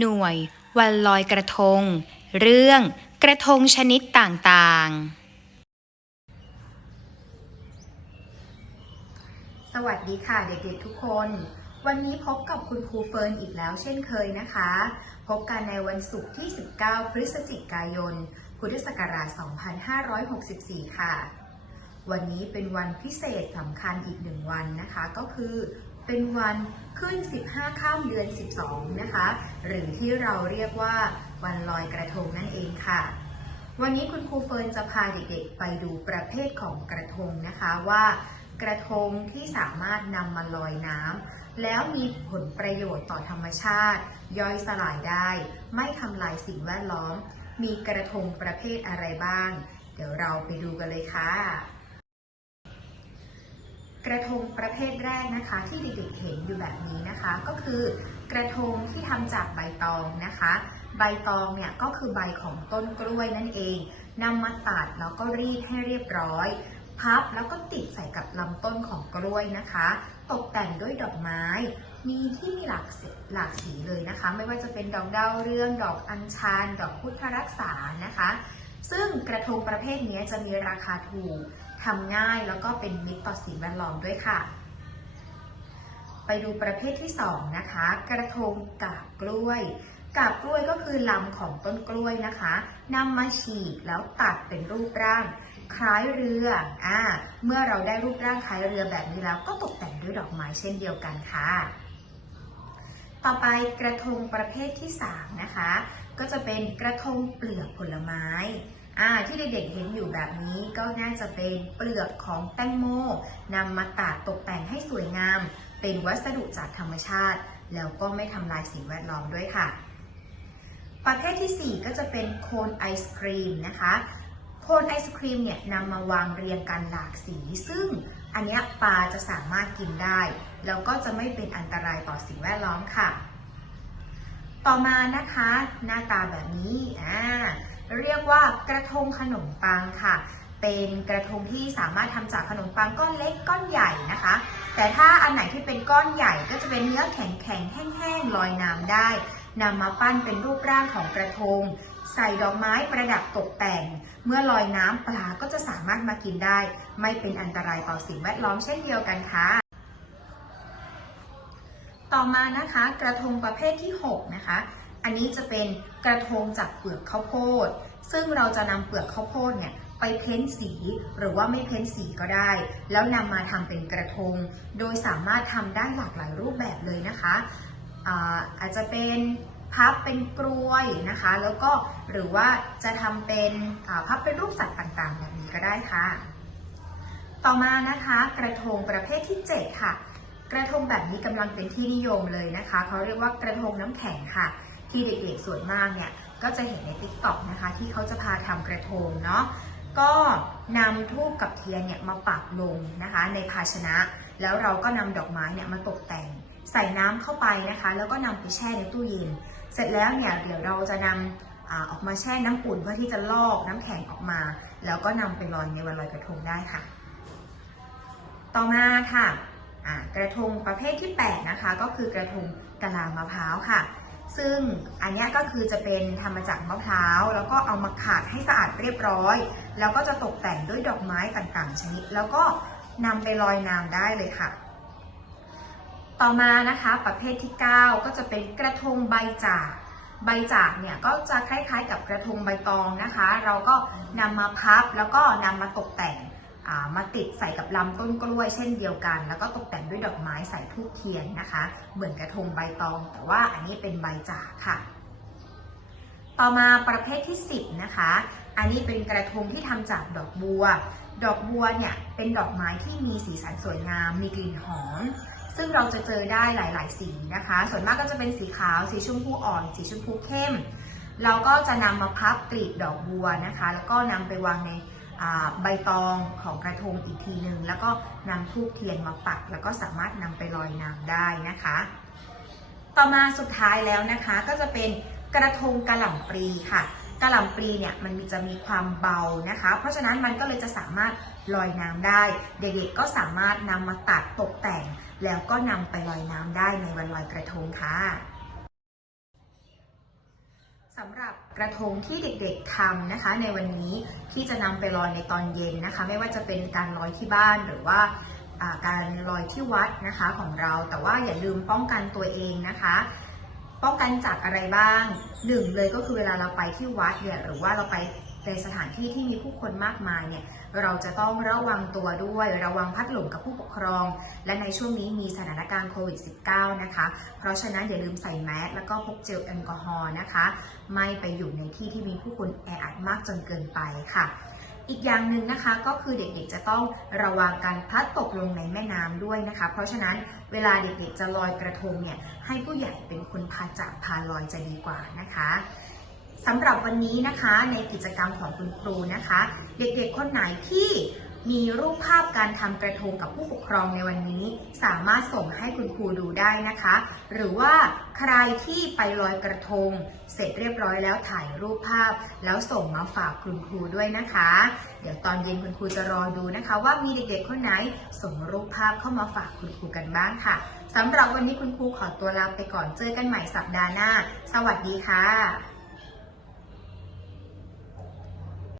หน่วย วันลอยกระทง เรื่อง กระทงชนิดต่างๆ สวัสดีค่ะเด็กๆทุกคน วันนี้พบกับคุณครูเฟิร์นอีกแล้วเช่นเคยนะคะ พบกันในวันศุกร์ที่ 19 พฤศจิกายน พุทธศักราช 2564 ค่ะ วันนี้เป็นวันพิเศษสำคัญอีกหนึ่งวันนะคะ ก็คือ เป็นวันขึ้น 15ข้ามเดือน 12 นะคะ หรือที่เราเรียกว่าวันลอยกระทงนั่นเองค่ะ วันนี้คุณครูเฟิร์นจะพาเด็กๆ ไปดูประเภทของกระทงนะคะว่ากระทงที่สามารถนำมาลอยน้ำแล้วมีผลประโยชน์ต่อธรรมชาติ ย่อยสลายได้ ไม่ทำลายสิ่งแวดล้อม มีกระทงประเภทอะไรบ้าง เดี๋ยวเราไปดูกันเลยค่ะ กระทงประเภทแรกนะคะที่เด็กๆเห็นอยู่แบบนี้นะคะ ก็คือกระทงที่ทำจากใบตองนะคะ ใบตองเนี่ยก็คือใบของต้นกล้วยนั่นเองนำมาตัดแล้วก็รีดให้เรียบร้อย พับแล้วก็ติดใส่กับลำต้นของกล้วยนะคะ ตกแต่งด้วยดอกไม้ มีที่มีหลากสีหลากสีเลยนะคะ ไม่ว่าจะเป็นดอกดาวเรืองดอกอัญชัน ดอกพุทธรักษานะคะ ซึ่งกระทงประเภทนี้จะมีราคาถูก ทำง่ายแล้วก็เป็นมิตรต่อสิ่งแวดล้อมด้วยค่ะ ไปดูประเภทที่ 2 นะคะ กระทงกาบกล้วยกาบกล้วยก็คือลำของต้นกล้วยนะคะนำมาฉีกแล้วตัดเป็นรูปร่าง คล้ายเรืออ่าเมื่อเราได้รูปร่างคล้ายเรือแบบนี้แล้วก็ตกแต่งด้วยดอกไม้เช่นเดียวกันค่ะ ต่อไปกระทงประเภทที่ 3 นะคะ ก็จะเป็นกระทงเปลือกผลไม้ อ่าที่เด็กๆเห็นอยู่แบบนี้ก็น่าจะเป็นเปลือกของแตงโมนำมาตัดตกแต่งให้สวยงาม เป็นวัสดุจากธรรมชาติ แล้วก็ไม่ทำลายสิ่งแวดล้อมด้วยค่ะ ประเภทที่ 4 ก็จะเป็นโคนไอศครีมนะคะโคนไอศครีมเนี่ยนำมาวางเรียงกันหลากสี ซึ่งอันนี้ปลาจะสามารถกินได้ แล้วก็จะไม่เป็นอันตรายต่อสิ่งแวดล้อมค่ะ ต่อมานะคะหน้าตาแบบนี้อ่า เรียกว่ากระทงขนมปังค่ะ เป็นกระทงที่สามารถทำจากขนมปังก้อนเล็กก้อนใหญ่นะคะ แต่ถ้าอันไหนที่เป็นก้อนใหญ่ก็จะเป็นเนื้อแข็งๆแห้งๆลอยน้ำได้นำมาปั้นเป็นรูปร่างของกระทง ใส่ดอกไม้ประดับตกแต่ง เมื่อลอยน้ำปลาก็จะสามารถมากินได้ ไม่เป็นอันตรายต่อสิ่งแวดล้อมเช่นเดียวกันค่ะ ต่อมานะคะ กระทงประเภทที่ 6 นะคะ อันนี้จะเป็นกระทงจากเปลือกข้าวโพด ซึ่งเราจะนำเปลือกข้าวโพดเนี่ยไปเพ้นสีหรือว่าไม่เพ้นสีก็ได้ แล้วนำมาทำเป็นกระทง โดยสามารถทำได้หลากหลายรูปแบบเลยนะคะอาอาจจะเป็นพับเป็นกลวยนะคะ แล้วก็หรือว่าจะทำเป็นพับเป็นรูปสัตว์ต่างๆ แบบนี้ก็ได้ค่ะ ต่อมานะคะกระทงประเภทที่ 7 ค่ะ กระทงแบบนี้กำลังเป็นที่นิยมเลยนะคะเขาเรียกว่ากระทงน้ำแข็งค่ะ ที่เด็กๆส่วนมากเนี่ยก็จะเห็นใน t ิ k t o k นะคะ ที่เขาจะพาทำกระทงเนาะก็นำทูบกับเทียนเนี่ยมาปักลงนะคะ ในภาชนะ แล้วเราก็นำดอกไม้เนี่ยมาตกแต่ง ใส่น้ำเข้าไปนะคะ แล้วก็นำไปแช่ในตู้เย็นเสร็จแล้วเนี่ยเดี๋ยวเราจะนำอาออกมาแช่น้ำอุ่นเพื่อที่จะลอกน้ำแข็งออกมา แล้วก็นำไปลอยในวันลอยกระทงได้ค่ะ ต่อมาค่ะกระทงประเภทที่ 8 นะคะ ก็คือกระทงกะลามะพร้าวค่ะ ซึ่งอันนี้ก็คือจะเป็นทำมาจากมะพร้าว แล้วก็เอามาขาดให้สะอาดเรียบร้อย แล้วก็จะตกแต่งด้วยดอกไม้ต่างๆ ชนิด แล้วก็นำไปลอยน้ำได้เลยค่ะ ต่อมานะคะประเภทที่ 9 ก็จะเป็นกระทงใบจากใบจากเนี่ยก็จะคล้ายๆกับกระทงใบตองนะคะ เราก็นำมาพับแล้วก็นำมาตกแต่ง มาติดใส่กับลำต้นกล้วยเช่นเดียวกัน แล้วก็ตกแต่งด้วยดอกไม้ใส่ทูบเทียนนะคะ เหมือนกระทงใบตอง แต่ว่าอันนี้เป็นใบจากค่ะ ต่อมาประเภทที่ 10 นะคะ อันนี้เป็นกระทงที่ทำจากดอกบัว ดอกบัวเนี่ยเป็นดอกไม้ที่มีสีสันสวยงาม มีกลิ่นหอมซึ่งเราจะเจอได้หลาย ๆ สีนะคะ ส่วนมากก็จะเป็นสีขาว สีชมพูอ่อน สีชมพูเข้ม เราก็จะนำมาพับกลีบดอกบัวนะคะ แล้วก็นำไปวางใน ใบตองของกระทงอีกทีหนึ่งแล้วก็นำทูบเทียนมาปัก แล้วก็สามารถนำไปลอยน้ำได้นะคะ ต่อมาสุดท้ายแล้วนะคะก็จะเป็นกระทงกระหล่ำปลีค่ะกระหล่ำปลีเนี่ยมันมจะมีความเบานะคะ เพราะฉะนั้นมันก็เลยจะสามารถลอยน้ำได้ เด็กๆก็สามารถนำมาตัดตกแต่ง แล้วก็นำไปลอยน้ำได้ในวันลอยกระทงค่ะ สำหรับกระทงที่เด็กๆทำนะคะ ในวันนี้ที่จะนำไปลอยในตอนเย็นนะคะ ไม่ว่าจะเป็นการลอยที่บ้านหรือว่าอ่าการลอยที่วัดนะคะของเรา แต่ว่าอย่าลืมป้องกันตัวเองนะคะ ป้องกันจากอะไรบ้างหนึ่งเลยก็คือเวลาเราไปที่วัดเนี่ยหรือว่าเราไป ในสถานที่ที่มีผู้คนมากมายเนี่ยเราจะต้องระวังตัวด้วยระวังพัดหลงกับผู้ปกครอง และในช่วงนี้มีสถานการณ์โควิด -19 นะคะ เพราะฉะนั้นอย่าลืมใส่แมสแล้วก็พกเจลแอลกอฮอล์นะคะ ไม่ไปอยู่ในที่ที่มีผู้คนแออัดมากจนเกินไปค่ะอีกอย่างหนึ่งนะคะก็คือเด็กๆจะต้องระวังการพลัดตกลงในแม่น้ำด้วยนะคะ เพราะฉะนั้นเวลาเด็กๆจะลอยกระทงเนี่ยให้ผู้ใหญ่เป็นคนพาจับพาลอยจะดีกว่านะคะ สำหรับวันนี้นะคะในกิจกรรมของคุณครูนะคะ เด็กๆคนไหนที่มีรูปภาพการทำกระทงกับผู้ปกครองในวันนี้ สามารถส่งให้คุณครูดูได้นะคะ หรือว่าใครที่ไปลอยกระทง เสร็จเรียบร้อยแล้วถ่ายรูปภาพ แล้วส่งมาฝากคุณครูด้วยนะคะ เดี๋ยวตอนเย็นคุณครูจะรอดูนะคะ ว่ามีเด็กๆคนไหนส่งรูปภาพเข้ามาฝากคุณครูกันบ้างค่ะสำหรับวันนี้คุณครูขอตัวลาไปก่อนเจอกันใหม่สัปดาห์หน้า สวัสดีค่ะ